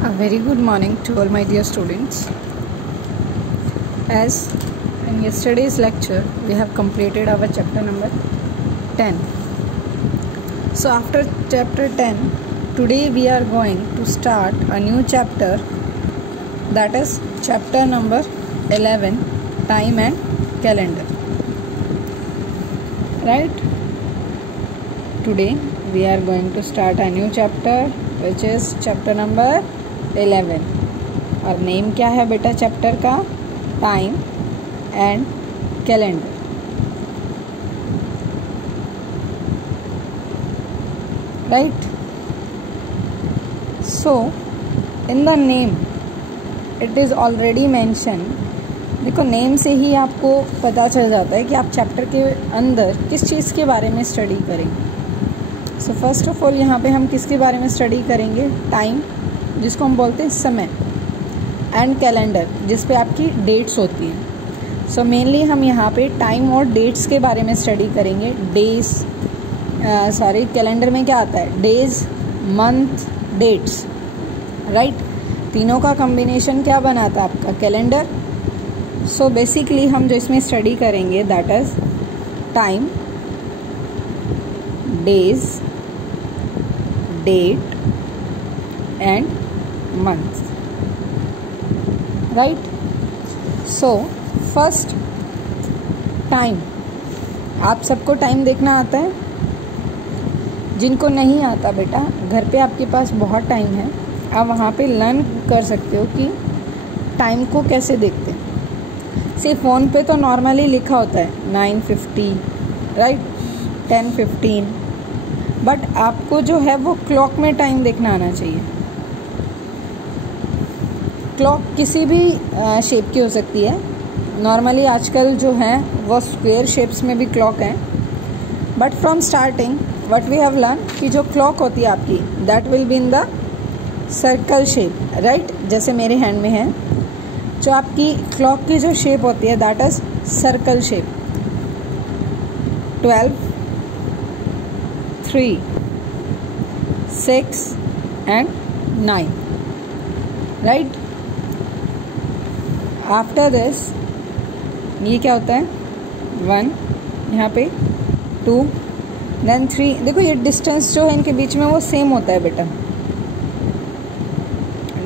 A very good morning to all my dear students. As in yesterday's lecture, we have completed our chapter number 10. So after chapter 10, today we are going to start a new chapter, that is chapter number 11, time and calendar. Right? Today we are going to start a new chapter, which is chapter number 11. और name क्या है बेटा chapter का? Time and calendar. Right. So in the name it is already mention. देखो, name से ही आपको पता चल जाता है कि आप चैप्टर के अंदर किस चीज़ के बारे में स्टडी करेंगे. सो फर्स्ट ऑफ ऑल यहाँ पे हम किसके बारे में स्टडी करेंगे? टाइम, जिसको हम बोलते हैं समय, एंड कैलेंडर, जिस पे आपकी डेट्स होती हैं. सो मेनली हम यहाँ पे टाइम और डेट्स के बारे में स्टडी करेंगे. डेज कैलेंडर में क्या आता है? Days, month, dates. राइट. तीनों का कॉम्बिनेशन क्या बनाता है आपका? कैलेंडर. सो बेसिकली हम जो इसमें स्टडी करेंगे that is time, days, date and months. Right? So first time. आप सबको टाइम देखना आता है? जिनको नहीं आता बेटा, घर पे आपके पास बहुत टाइम है, आप वहाँ पे लर्न कर सकते हो कि टाइम को कैसे देखते हैं. से फ़ोन पे तो नॉर्मली लिखा होता है 9:50, राइट, 10:15, बट आपको जो है वो क्लॉक में टाइम देखना आना चाहिए. क्लॉक किसी भी शेप की हो सकती है. नॉर्मली आजकल जो है वो स्क्वायर शेप्स में भी क्लॉक हैं, but from starting what we have learn कि जो क्लॉक होती है आपकी that will be in the circle shape. Right. जैसे मेरे हैंड में है, जो आपकी क्लॉक की जो शेप होती है that is circle shape. 12, 3, 6 and 9. Right. After this ये क्या होता है? 1, यहाँ पे 2, देन 3. देखो, ये डिस्टेंस जो है इनके बीच में वो सेम होता है बेटा.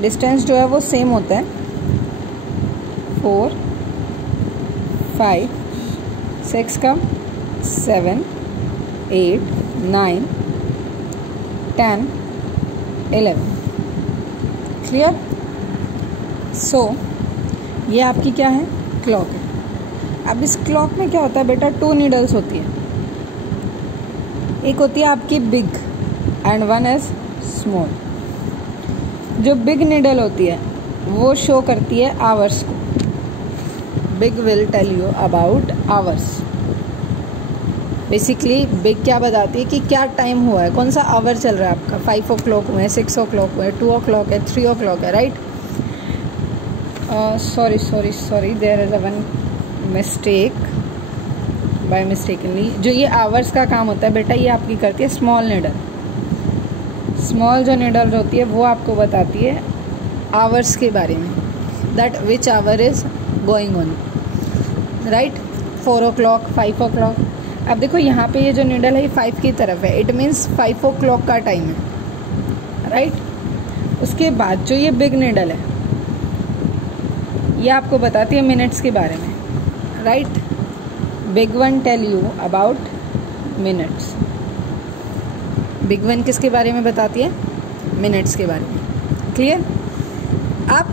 डिस्टेंस जो है वो सेम होता है. 4, 5, 6 का 7, 8, 9, 10, 11. क्लियर? सो ये आपकी क्या है? क्लॉक है. अब इस क्लॉक में क्या होता है बेटा? 2 नीडल्स होती है. एक होती है आपकी big and one is small. जो बिग नीडल होती है वो शो करती है आवर्स को. Big will tell you about hours. Basically big क्या बताती है कि क्या टाइम हुआ है, कौन सा आवर चल रहा है आपका. 5 o'clock हुआ है, 6 o'clock हुआ है, 2 o'clock है, 3 o'clock है. Right. Sorry there is a one mistake by mistakenly. जो ये आवर्स का काम होता है बेटा, ये आपकी करती है स्मॉल नीडल. स्मॉल जो नीडल होती है वो आपको बताती है आवर्स के बारे में, that which our is going on. Right. 4 o'clock, 5 o'clock. अब देखो यहाँ पे ये जो नीडल है ये 5 की तरफ है. इट मीन्स 5 o'clock का टाइम है. राइट. उसके बाद जो ये बिग नीडल है ये आपको बताती है मिनट्स के बारे में. Right. Big one tell you about minutes. Big one किसके बारे में बताती है? मिनट्स के बारे में. क्लियर? अब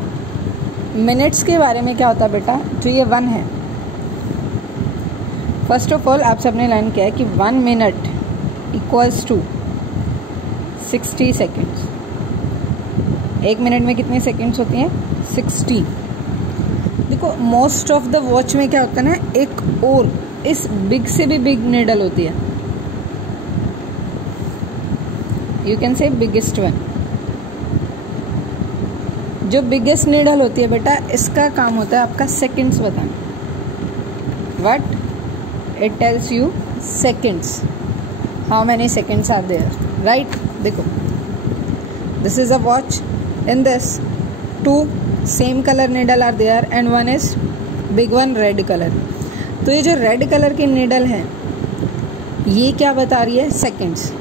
मिनट्स के बारे में क्या होता है बेटा? जो ये 1 है, फर्स्ट ऑफ ऑल आप सबने लर्न किया है कि 1 minute equals to 60 seconds. 1 minute में कितने सेकेंड्स होती हैं? 60. देखो, मोस्ट ऑफ द वॉच में क्या होता है ना, एक और इस बिग से भी बिग नीडल होती है. यू कैन से बिगेस्ट वन. जो बिगेस्ट नीडल होती है बेटा, इसका काम होता है आपका सेकंड्स बताना. What? It tells you seconds, how many seconds are there. Right. देखो, this is a watch, In this, 2 same color needle are there and one is big one red color. तो ये जो रेड कलर की needle है ये क्या बता रही है? Seconds,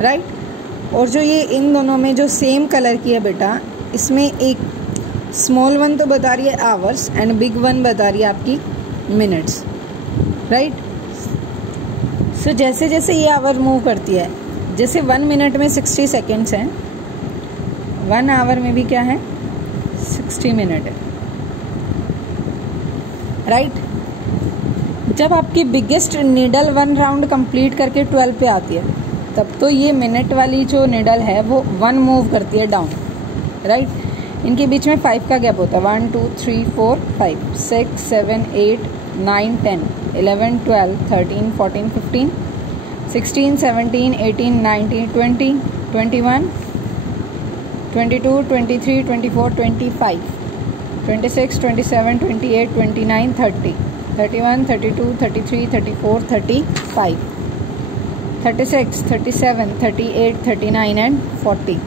right. और जो ये इन दोनों में जो सेम कलर की है बेटा, इसमें एक स्मॉल वन तो बता रही है आवर्स एंड बिग वन बता रही है आपकी मिनट्स, राइट। सो जैसे जैसे ये आवर मूव करती है, जैसे 1 मिनट में 60 सेकेंड्स हैं, 1 आवर में भी क्या है? 60 मिनट है, राइट। जब आपकी बिगेस्ट नीडल 1 राउंड कंप्लीट करके 12 पे आती है, तब तो ये मिनट वाली जो नीडल है वो 1 मूव करती है डाउन, राइट। इनके बीच में 5 का गैप होता है, 1 2 3 4 5 6 7 8 9 10 11 12 13 14 15 16 17 18 19 20 21 22 23 24 25 26 27 28 29 30 31 32 33 34 35 36 37 38 39 and 40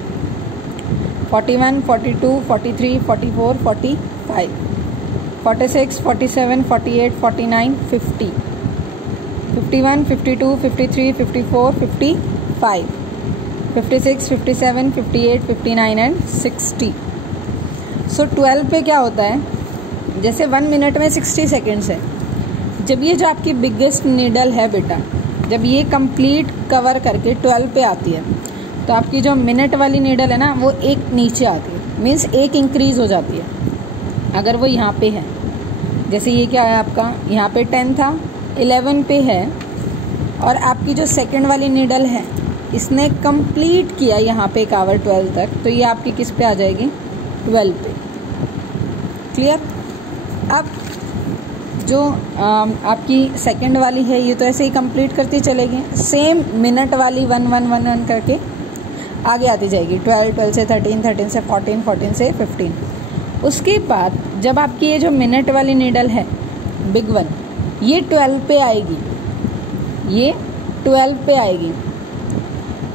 41 42 43 44 45 46 47 48 49 50 51 52 53 54 55 56 57 58 59 and 60. सो 12 पे क्या होता है? जैसे 1 मिनट में 60 सेकेंड्स है, जब ये जो आपकी बिगेस्ट नीडल है बेटा, जब ये कंप्लीट कवर करके 12 पे आती है, तो आपकी जो मिनट वाली नीडल है ना वो एक नीचे आती है, मीन्स एक इंक्रीज हो जाती है। अगर वो यहाँ पे है, जैसे ये क्या है आपका, यहाँ पे 10 था, 11 पे है, और आपकी जो सेकंड वाली नीडल है इसने कंप्लीट किया यहाँ पे एक आवर 12 तक, तो ये आपकी किस पे आ जाएगी? 12 पे। क्लियर? अब जो आपकी सेकंड वाली है ये तो ऐसे ही कंप्लीट करती चलेगी, सेम मिनट वाली 1 1 1 1 करके आगे आती जाएगी, 12 12 से 13 13 से 14 14 से 15। उसके बाद जब आपकी ये जो मिनट वाली नीडल है बिग वन, ये 12 पे आएगी, ये 12 पे आएगी,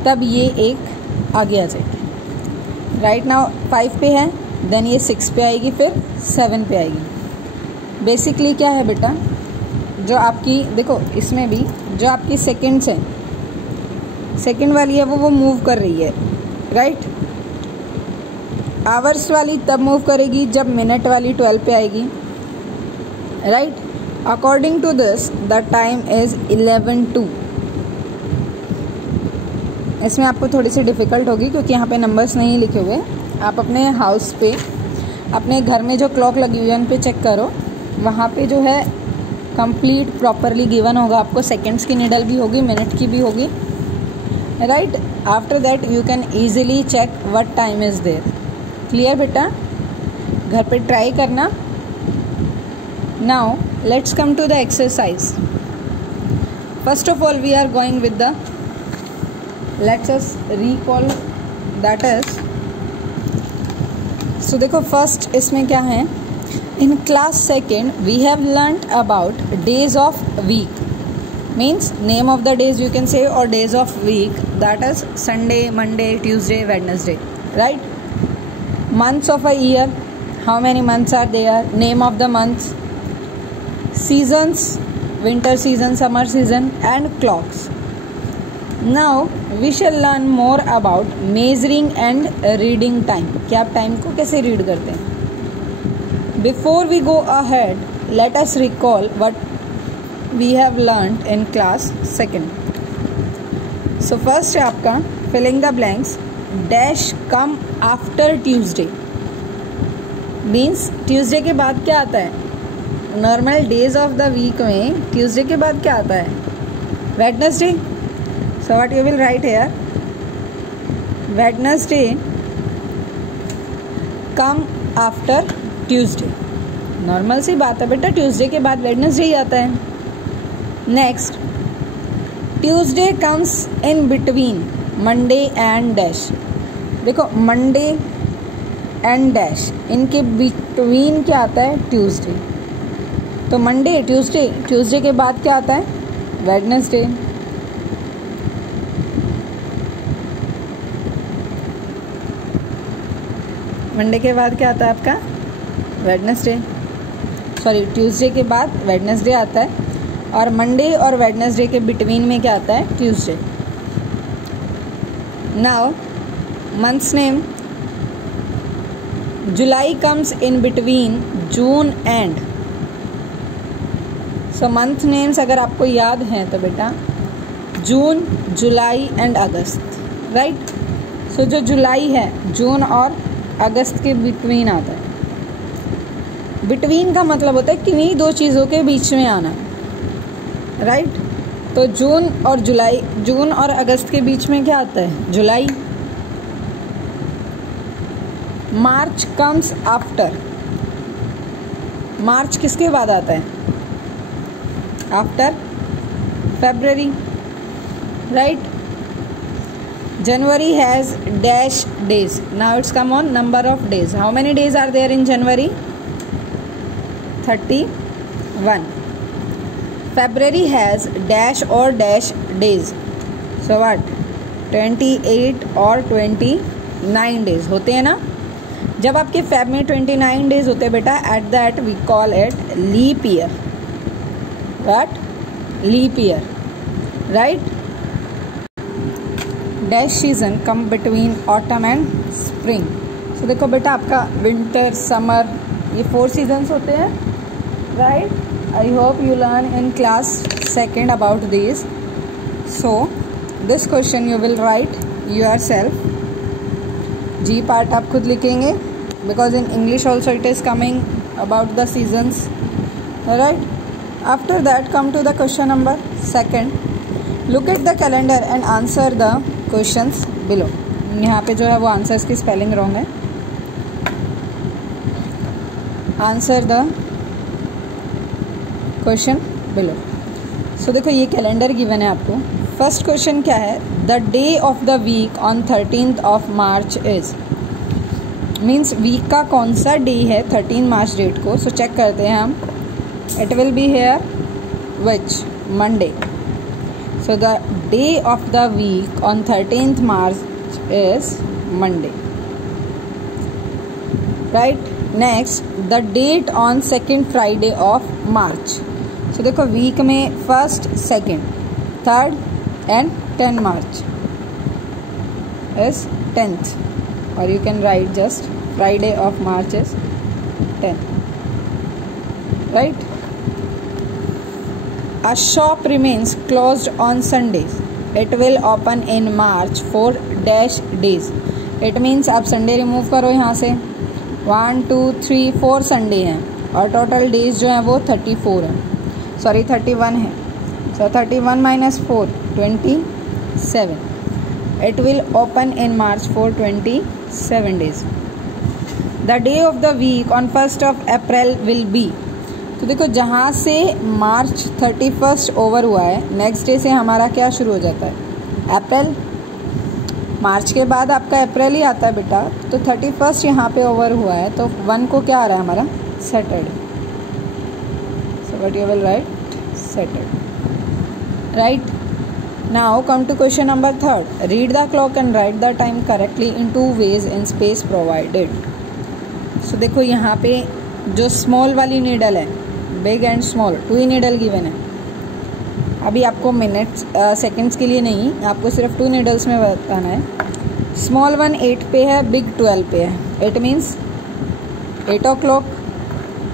तब ये एक आगे आ जाएगी। राइट नाउ 5 पे है, देन ये 6 पे आएगी, फिर 7 पे आएगी। बेसिकली क्या है बेटा, जो आपकी देखो इसमें भी जो आपकी सेकेंड्स हैं, सेकेंड वाली है वो मूव कर रही है, राइट। आवर्स वाली तब मूव करेगी जब मिनट वाली 12 पे आएगी, right. According to this the time is 11:02। इसमें आपको थोड़ी सी डिफ़िकल्ट होगी क्योंकि यहाँ पे नंबर्स नहीं लिखे हुए। आप अपने हाउस पे, अपने घर में जो क्लॉक लगी हुई है उन पे चेक करो, वहाँ पे जो है कंप्लीट प्रॉपरली गिवन होगा आपको। सेकेंड्स की नीडल भी होगी, मिनट की भी होगी, right. After that you can easily check what time is there. Clear बेटा? घर पे ट्राई करना। Now let's come to the exercise. First of all we are going with the, let's us recall that is. So देखो first इसमें क्या है, in class second we have learned about days of week, means name of the days you can say, और days of week that is Sunday, Monday, Tuesday, Wednesday, right. Months of a year, how many months are there, name of the months, seasons, winter season, summer season and clocks. Now we shall learn more about measuring and reading time, कि आप time को कैसे read करते हैं। Before we go ahead, let us recall what we have learned in class second. So first है आपका filling the blanks, dash come after Tuesday, means Tuesday के बाद क्या आता है? Normal days of the week में ट्यूसडे के बाद क्या आता है? Wednesday. So what you will write here, Wednesday come after Tuesday. Normal सी बात है बेटा, ट्यूसडे के बाद वेडनेसडे ही आता है। Next, Tuesday comes in between Monday and dash. देखो मंडे एंड डैश, इनके बिटवीन क्या आता है? ट्यूसडे। तो मंडे, ट्यूसडे, ट्यूसडे के बाद क्या आता है? वेडनेसडे। मंडे के बाद क्या आता है आपका? वेडनेसडे, सॉरी ट्यूसडे के बाद वेडनेसडे आता है, और मंडे और वेडनेसडे के बिटवीन में क्या आता है? Tuesday. Now months name, July comes in between June and. So month names अगर आपको याद हैं तो बेटा जून, जुलाई एंड अगस्त, राइट. सो जो जुलाई है जून और अगस्त के बिटवीन आता है. बिटवीन का मतलब होता है किन्हीं दो चीज़ों के बीच में आना, राइट. तो जून और जुलाई, जून और अगस्त के बीच में क्या आता है? जुलाई. मार्च कम्स आफ्टर. मार्च किसके बाद आता है? After February, right. January has dash days. Now it's come on number of days. How many days are there in January? 31. February has dash or dash days. So what? 28 or 29 days होते हैं ना. जब आपके Feb में 29 days होते हैं बेटा, at that we call it leap year. What? Leap year, right. Dash season come between autumn and spring. So देखो बेटा आपका विंटर, समर, ये 4 सीजन्स होते हैं, right. I hope you learn in class second about this. So this question you will write your yourself part आप खुद लिखेंगे, because in English also it is coming about the seasons, right. After that come to the question number second. Look at the calendar and answer the questions below. यहाँ पे जो है वो answers की spelling wrong है. Answer the question below. सो देखो ये calendar given है आपको. फर्स्ट क्वेश्चन क्या है? The day of the week on 13th of March is. Means week का कौन सा डे है 13 मार्च डेट को. सो चेक करते हैं हम. It will be here which? Monday. So the day of the week on 13th March is Monday, right. Next, the date on second Friday of March. So देखो week में first, second, third and 10 March is 10th, or you can write just Friday of March is 10, right. A shop remains closed on Sundays. It will open in March for dash days. It means आप Sunday remove करो यहाँ से. 1 2 3 4 Sunday हैं और total days जो हैं वो 34 है, सॉरी 31 है. सो 31 minus 4 27. It will open in March for 27 days. The day of the week on 1st of April will be. तो देखो जहाँ से मार्च 31 ओवर हुआ है, नेक्स्ट डे से हमारा क्या शुरू हो जाता है? अप्रैल. मार्च के बाद आपका अप्रैल ही आता है बेटा. तो 31 यहाँ पे ओवर हुआ है, तो 1 को क्या आ रहा है हमारा? Saturday. So what you will write? Saturday, right. Now come to question number third. Read the clock and write the time correctly in 2 ways in space provided. So देखो यहाँ पे जो स्मॉल वाली नीडल है, बिग एंड स्मॉल 2 ही needle given है. अभी आपको मिनट्स सेकंड्स के लिए नहीं, आपको सिर्फ 2 नीडल्स में बताना है. स्मॉल 1 8 पे है, बिग 12 पे है. इट मीन्स 8 o'clock,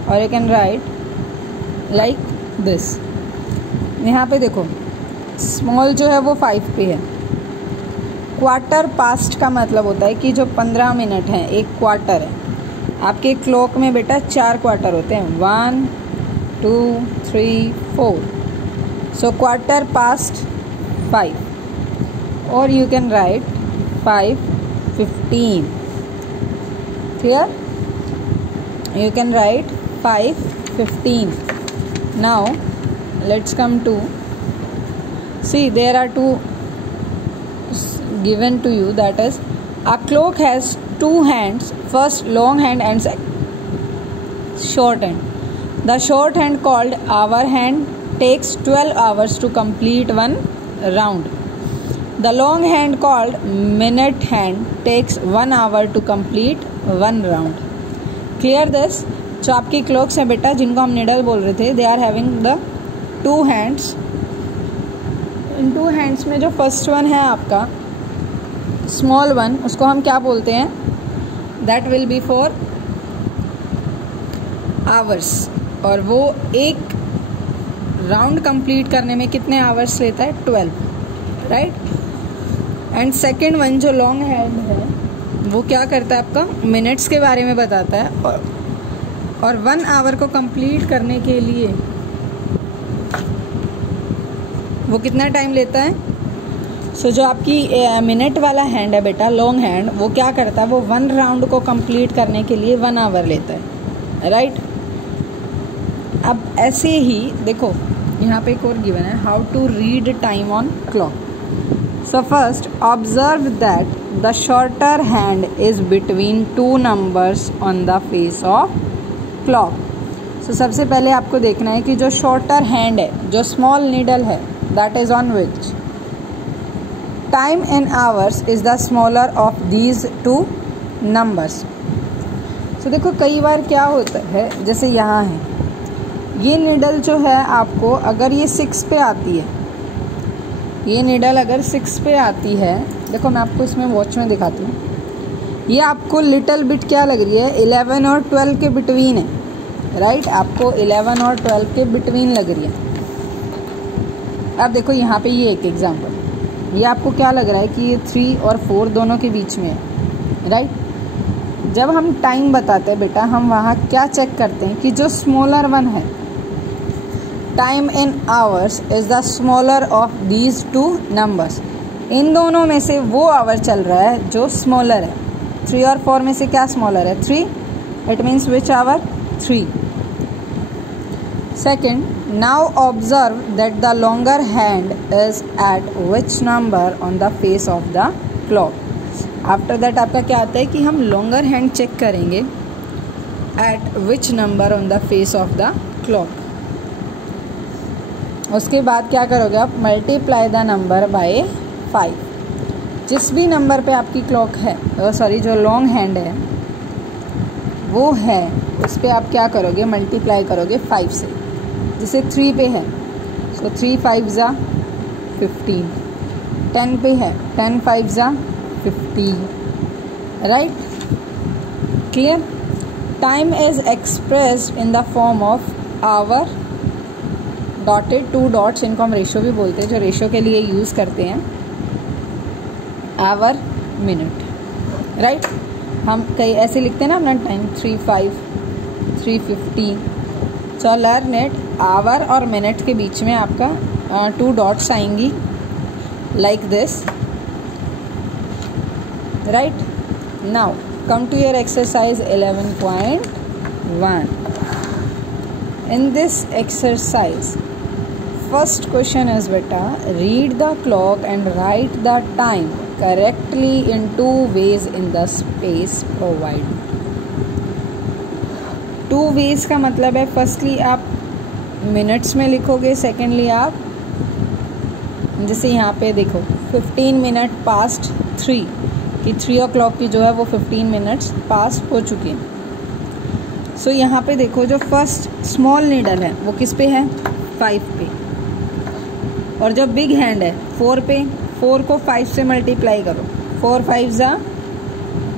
और you can right like this. यहाँ पे देखो स्मॉल जो है वो 5 पे है. क्वार्टर पास्ट का मतलब होता है कि जो 15 मिनट हैं, एक क्वार्टर है. आपके क्लॉक में बेटा 4 क्वार्टर होते हैं, 1 2 3 4. सो क्वार्टर पास्ट 5, और you can write 5:15. Clear? You can write 5:15. Now let's come to see there are 2 given to you, that is a clock has 2 hands, first long hand and short hand. The short hand called hour hand takes 12 hours to complete one round. The long hand called minute hand takes 1 hour to complete 1 round. Clear this? जो आपकी clocks है बेटा जिनको हम needle बोल रहे थे, they are having the 2 hands. इन 2 हैंड्स में जो फर्स्ट वन है आपका स्मॉल वन, उसको हम क्या बोलते हैं? That will B for hours, और वो एक राउंड कंप्लीट करने में कितने आवर्स लेता है? 12, राइट। एंड सेकेंड वन जो लॉन्ग हैंड है वो क्या करता है? आपका मिनट्स के बारे में बताता है, और 1 आवर को कंप्लीट करने के लिए वो कितना टाइम लेता है? सो जो आपकी मिनट वाला हैंड है बेटा, लॉन्ग हैंड, वो क्या करता है? वो 1 राउंड को कंप्लीट करने के लिए 1 आवर लेता है, राइट। अब ऐसे ही देखो यहाँ पे एक और गिवन है, how to read time on clock. So first observe that the shorter hand is between 2 numbers on the face of clock. So सबसे पहले आपको देखना है कि जो शॉर्टर हैंड है, जो स्मॉल नीडल है, that is on which time in hours is the smaller of these 2 numbers. So देखो कई बार क्या होता है, जैसे यहाँ है ये निडल जो है आपको, अगर ये 6 पे आती है, ये निडल अगर 6 पे आती है, देखो मैं आपको इसमें वॉच में दिखाती हूँ, ये आपको लिटिल बिट क्या लग रही है? 11 और 12 के बिटवीन है, राइट। आपको 11 और 12 के बिटवीन लग रही है। अब देखो यहाँ पे ये एक एग्जांपल, ये आपको क्या लग रहा है कि ये 3 और 4 दोनों के बीच में है, राइट। जब हम टाइम बताते हैं बेटा, हम वहाँ क्या चेक करते हैं कि जो स्मॉलर वन है, time in hours is the smaller of these 2 numbers. इन दोनों में से वो आवर चल रहा है जो स्मॉलर है। 3 और 4 में से क्या स्मॉलर है? 3। It means which hour? 3। Second, now observe that the longer hand is at which number on the face of the clock. After that आपका क्या आता है कि हम लॉन्गर हैंड चेक करेंगे at which number on the face of the clock. उसके बाद क्या करोगे आप? Multiply the number by 5। जिस भी नंबर पे आपकी क्लॉक है, सॉरी जो लॉन्ग हैंड है वो है, उस पर आप क्या करोगे? मल्टीप्लाई करोगे 5 से। जैसे 3 पे है, सो 3 5 ज़ा 15। 10 पे है, 10 5 ज़ा 50, right. Clear? Time is expressed in the form of hour dotted 2 dots, इनको हम रेशो भी बोलते हैं, जो रेशो के लिए यूज़ करते हैं, आवर मिनट, राइट। हम कई ऐसे लिखते हैं ना अपना time 3 5 3:50। So learn it, hour और मिनट के बीच में आपका 2 डॉट्स आएंगी like this, right. Now come to your exercise 11.1. In this exercise, first question is beta, read the clock and write the time correctly in 2 ways in the space provided. 2 ways का मतलब है, firstly आप minutes में लिखोगे, secondly आप जैसे यहाँ पे देखो 15 मिनट पास्ट 3 कि 3 o'clock की जो है वो 15 मिनट्स पास हो चुकी है। सो यहाँ पे देखो जो फर्स्ट स्मॉल नीडल है वो किस पे है? 5 पे। और जो बिग हैंड है 4 पे, 4 को 5 से मल्टीप्लाई करो, 4 5 ज़ा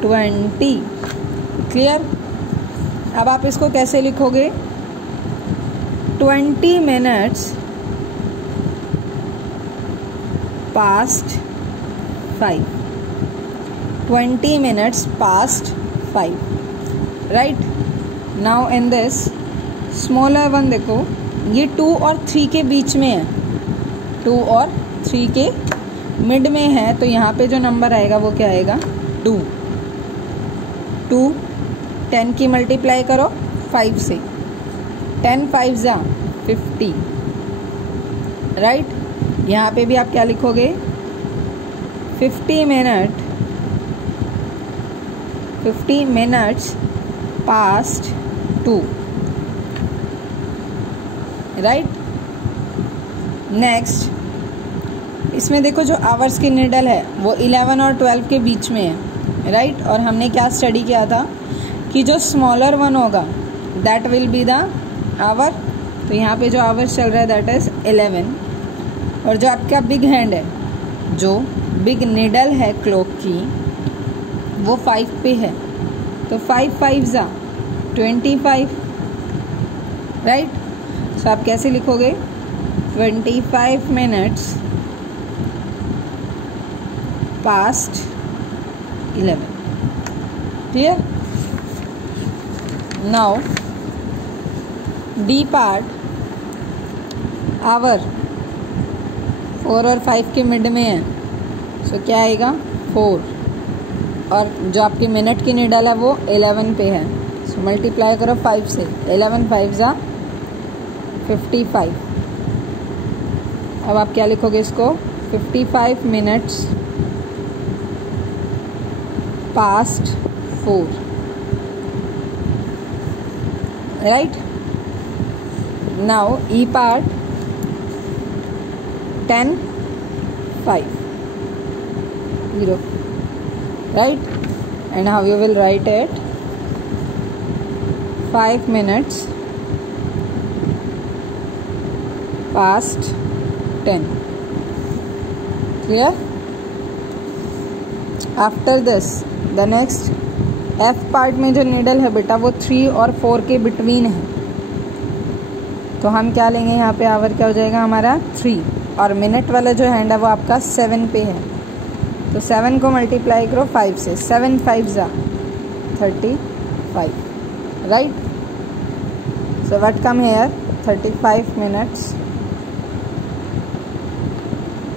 20। क्लियर? अब आप इसको कैसे लिखोगे? 20 minutes past 5, 20 minutes past 5, right. Now in this smaller one देखो, ये 2 और 3 के बीच में है, 2 और 3 के मिड में है, तो यहाँ पे जो नंबर आएगा वो क्या आएगा? 2। 10 की मल्टीप्लाई करो 5 से, 10 5 ज़ा 50, राइट। यहाँ पे भी आप क्या लिखोगे? 50 मिनट्स पास्ट 2, राइट। नेक्स्ट इसमें देखो जो आवर्स की निडल है वो 11 और 12 के बीच में है, राइट। और हमने क्या स्टडी किया था कि जो स्मॉलर वन होगा that will be the hour. तो यहाँ पे जो आवर चल रहा है दैट इज़ 11, और जो आपका बिग हैंड है, जो बिग निडल है क्लॉक की, वो 5 पे है। तो 5 5 जा 25, राइट। सो आप कैसे लिखोगे 25 minutes past 11। Clear. Now D part, hour 4 और 5 के मिड में है, सो क्या आएगा 4, और जो आपकी मिनट की निडल है वो 11 पे है। सो मल्टीप्लाई करो 5 से, 11 5 जा 55। अब आप क्या लिखोगे इसको 55 minutes past 4, right. Now E part 10 5 0, right, and how you will write it 5 minutes past 10. Clear? After this the next F part में जो नीडल है बेटा वो 3 और 4 के बिटवीन है, तो हम क्या लेंगे यहाँ पे आवर क्या हो जाएगा हमारा 3, और मिनट वाला जो हैंड है वो आपका 7 पे है। तो 7 को मल्टीप्लाई करो 5 से, 7 5 जा 35, right. So what come here 35 minutes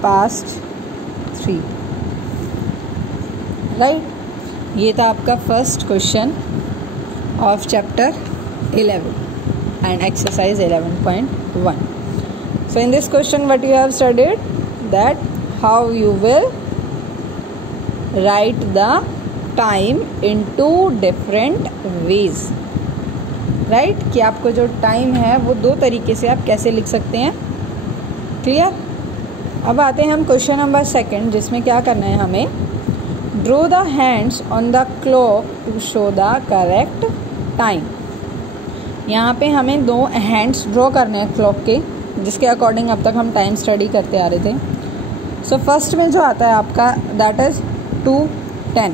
past 3, right. ये था आपका first question of chapter 11 and exercise 11.1. So in this question what you have studied, that how you will write the time in 2 different ways, right? कि आपको जो time है वो 2 तरीके से आप कैसे लिख सकते हैं। क्लियर। अब आते हैं हम क्वेश्चन नंबर 2, जिसमें क्या करना है हमें, draw the hands on the clock to show the correct time. यहाँ पे हमें 2 हैंड्स ड्रॉ करने हैं क्लॉक के, जिसके अकॉर्डिंग अब तक हम टाइम स्टडी करते आ रहे थे। सो फर्स्ट में जो आता है आपका दैट इज़ 2:10।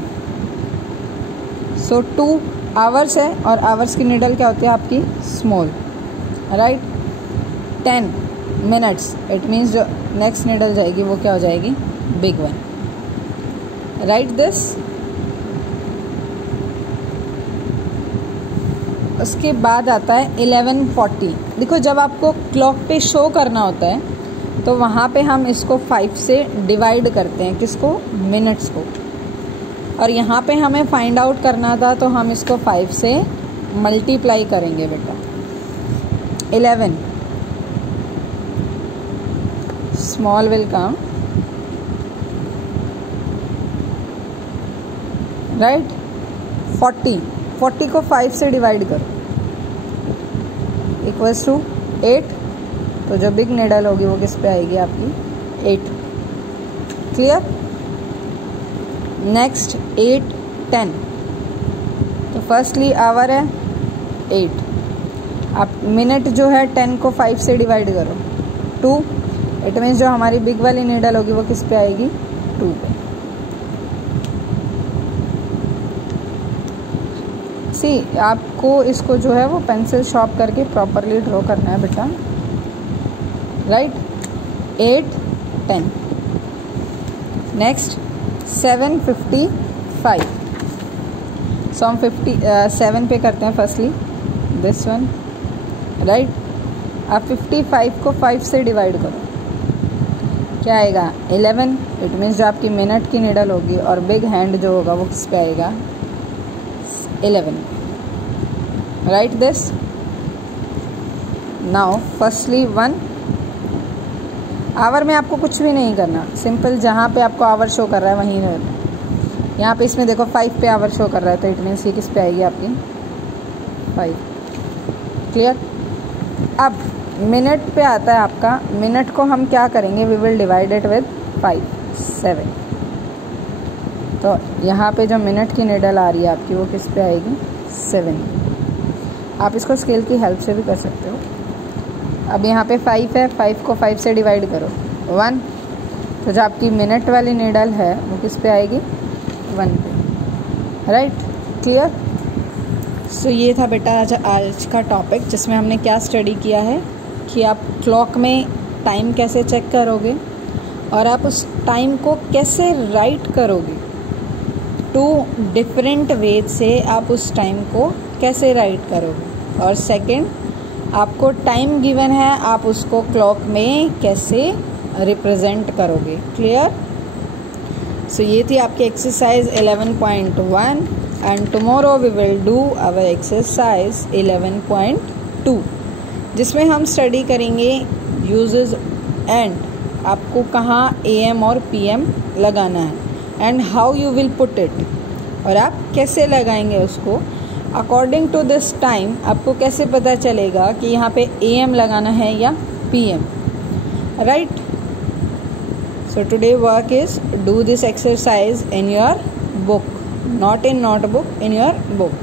सो 2 आवर्स है और आवर्स की नीडल क्या होती है आपकी small, right. 10 minutes, it means जो नेक्स्ट नीडल जाएगी वो क्या हो जाएगी बिग वन, राइट दिस। उसके बाद आता है 11:40। देखो जब आपको क्लॉक पे शो करना होता है तो वहाँ पे हम इसको 5 से डिवाइड करते हैं, किसको मिनट्स को, और यहाँ पे हमें फाइंड आउट करना था तो हम इसको 5 से मल्टीप्लाई करेंगे बेटा। 11 स्मॉल विल कम, राइट। 40 को 5 से डिवाइड करो इक्वल्स टू 8, तो जो बिग निडल होगी वो किस पे आएगी आपकी 8। क्लियर। नेक्स्ट 8:10, तो फर्स्टली आवर है 8, आप मिनट जो है 10 को 5 से डिवाइड करो 2, इट मीन्स जो हमारी बिग वाली निडल होगी वो किस पे आएगी 2 पे। सी आपको इसको जो है वो पेंसिल शॉर्प करके प्रॉपरली ड्रॉ करना है बेटा, राइट। 8:10। नेक्स्ट 7:55। सो हम 7 पे करते हैं फर्स्टली दिस वन, राइट। आप 55 को 5 से डिवाइड करो, क्या आएगा 11, इट मीन्स जो आपकी मिनट की निडल होगी और बिग हैंड जो होगा वो किस पे आएगा 11, right this. Now firstly 1 hour में आपको कुछ भी नहीं करना, सिंपल जहाँ पे आपको आवर शो कर रहा है वहीं रहना। यहाँ पे इसमें देखो 5 पे आवर शो कर रहा है, तो इट मीन्स ये किस पे आएगी आपकी 5। क्लियर। अब मिनट पे आता है आपका, मिनट को हम क्या करेंगे, we will divide it with 5 7, तो यहाँ पे जो मिनट की निडल आ रही है आपकी वो किस पे आएगी? 7। आप इसको स्केल की हेल्प से भी कर सकते हो। अब यहाँ पे 5 है, 5 को 5 से डिवाइड करो 1, तो जो आपकी मिनट वाली निडल है वो किस पे आएगी? 1 पे। Right, clear? सो ये था बेटा आज का टॉपिक, जिसमें हमने क्या स्टडी किया है कि आप क्लॉक में टाइम कैसे चेक करोगे और आप उस टाइम को कैसे राइट करोगे। 2 डिफरेंट वे से आप उस टाइम को कैसे राइट करोगे। और सेकंड, आपको टाइम गिवन है, आप उसको क्लॉक में कैसे रिप्रेजेंट करोगे। क्लियर? सो ये थी आपकी exercise 11.1 and tomorrow we will do our exercise 11.2, जिसमें हम स्टडी करेंगे यूजेस एंड आपको कहाँ AM और PM लगाना है and how you will put it, और आप कैसे लगाएंगे उसको। अकॉर्डिंग टू दिस टाइम आपको कैसे पता चलेगा कि यहाँ पे AM लगाना है या PM। Right? So today work is do this exercise in your book, not in notebook, in your book.